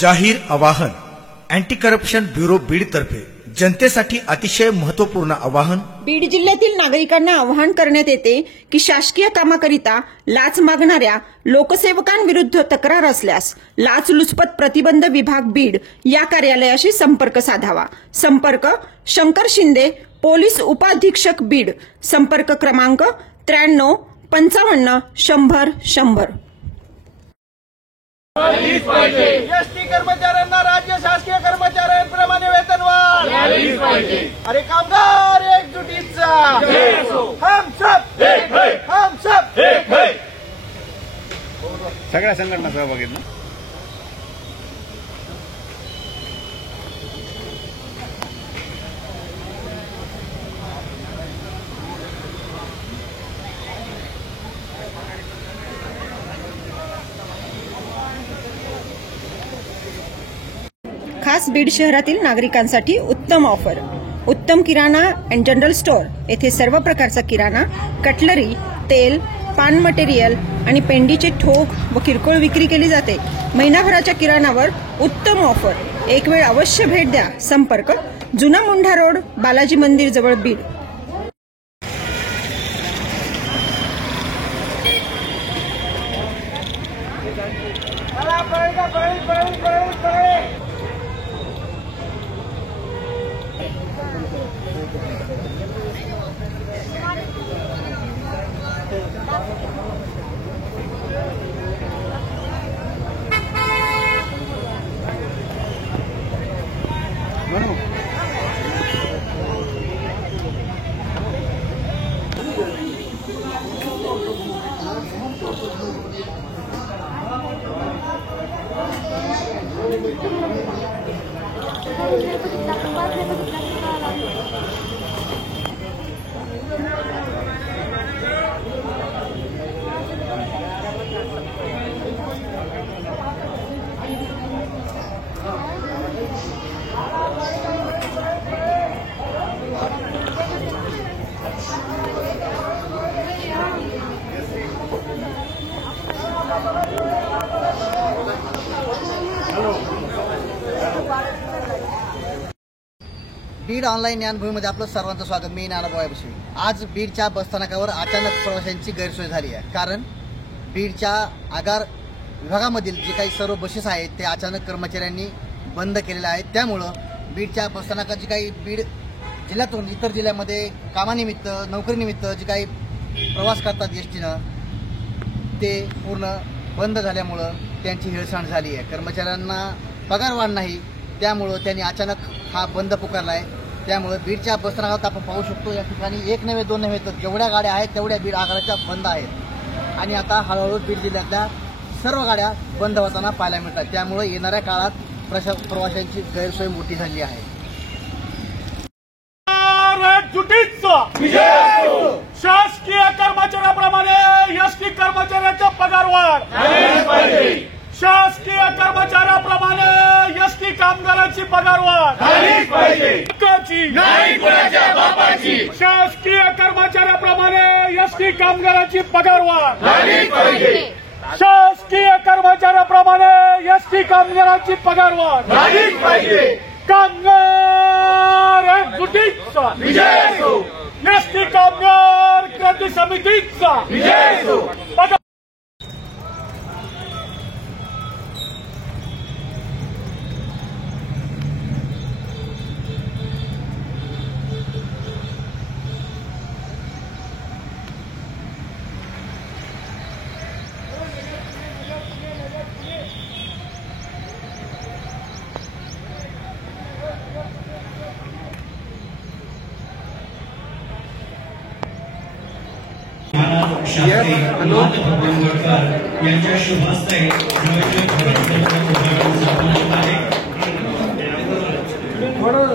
जाहीर आवाहन anti corruption bureau Beed तर्फे जनतेसाठी अतिशय महत्त्वपूर्ण आवाहन। बीड जिल्ह्यातील नागरिकांना आवाहन करण्यात येते की शासकीय कामाकरिता लाच मागणाऱ्या लोकसेवकांविरुद्ध तक्रार असल्यास लाचलुचपत प्रतिबंध विभाग बीड या कार्यालयाशी संपर्क साधावा। संपर्क शंकर शिंदे, पोलीस उपाधीक्षक बीड। संपर्क क्रमांक 93 55 100 100। एसटी कर्मचाऱ्यांना राज्य शासकीय कर्मचाऱ्यांप्रमाणे वेतनवाढ झालीच पाहिजे। अरे कामगार एकजुटीचा हम सब एक है, हम सब एक है। सगळ्या संघटना सहभागी आहेत ना। खास बीड शहरातील नागरिकांसाठी उत्तम ऑफर। उत्तम किराणा अँड जनरल स्टोअर येथे सर्व प्रकारचा किराणा, कटलरी, तेल, पान मटेरियल आणि पेंडीचे ठोक व किरकोळ विक्री केली जाते। महिनाभराच्या किराणावर उत्तम ऑफर। एक वेळ अवश्य भेट द्या। संपर्क जुना मुंढा रोड, बालाजी मंदिर जवळ बीड। बीड ऑनलाईन ज्ञानभूमीमध्ये आपलं सर्वांचं स्वागत। मी नानाभाऊ बसवी। आज बीडच्या बसस्थानकावर अचानक प्रवाशांची गैरसोय झाली आहे। कारण बीडच्या आगार विभागामधील जे काही सर्व बसेस आहेत ते अचानक कर्मचाऱ्यांनी बंद केलेल्या आहेत। त्यामुळं बीडच्या बसस्थानकात जी काही बीड जिल्ह्यातून इतर जिल्ह्यामध्ये कामानिमित्त, नोकरीनिमित्त जे काही प्रवास करतात एसटीनं, ते पूर्ण बंद झाल्यामुळं त्यांची हेळसांड झाली आहे। कर्मचाऱ्यांना पगारवाढ नाही, त्यामुळं त्यांनी अचानक हा बंद पुकारला आहे। त्यामुळे बीडच्या बसस्थानकात आपण पाहू शकतो या ठिकाणी एक नव्हे दोन नव्हे तर जेवढ्या गाड्या आहेत तेवढ्या बीड आगाराच्या बंद आहेत आणि आता हळूहळू बीड जिल्ह्यातल्या सर्व गाड्या बंद होताना पाहायला मिळतात। त्यामुळे येणाऱ्या काळात प्रवाशांची गैरसोय मोठी झाली आहे। शासकीय कर्मचाऱ्याप्रमाणे एसटी कर्मचाऱ्यांचा पगारवाढ झालीच पाहिजे। शासकीय कर्मचाऱ्याप्रमाणे एसटी कामगारांची पगारवाढ झालीच पाहिजे। नाही कुणाच्या बापाची। शासकीय कर्मचाऱ्याप्रमाणे एसटी कामगारांची पगारवाढ झालीच पाहिजे। शासकीय कर्मचाऱ्याप्रमाणे एसटी कामगारांची पगारवाढ झालीच पाहिजे। कामगार एकजुटीचा विजय असो। एसटी कामगार क्रांती समितीचा विजय असो। यांच्या शुभ हस्ते थोडं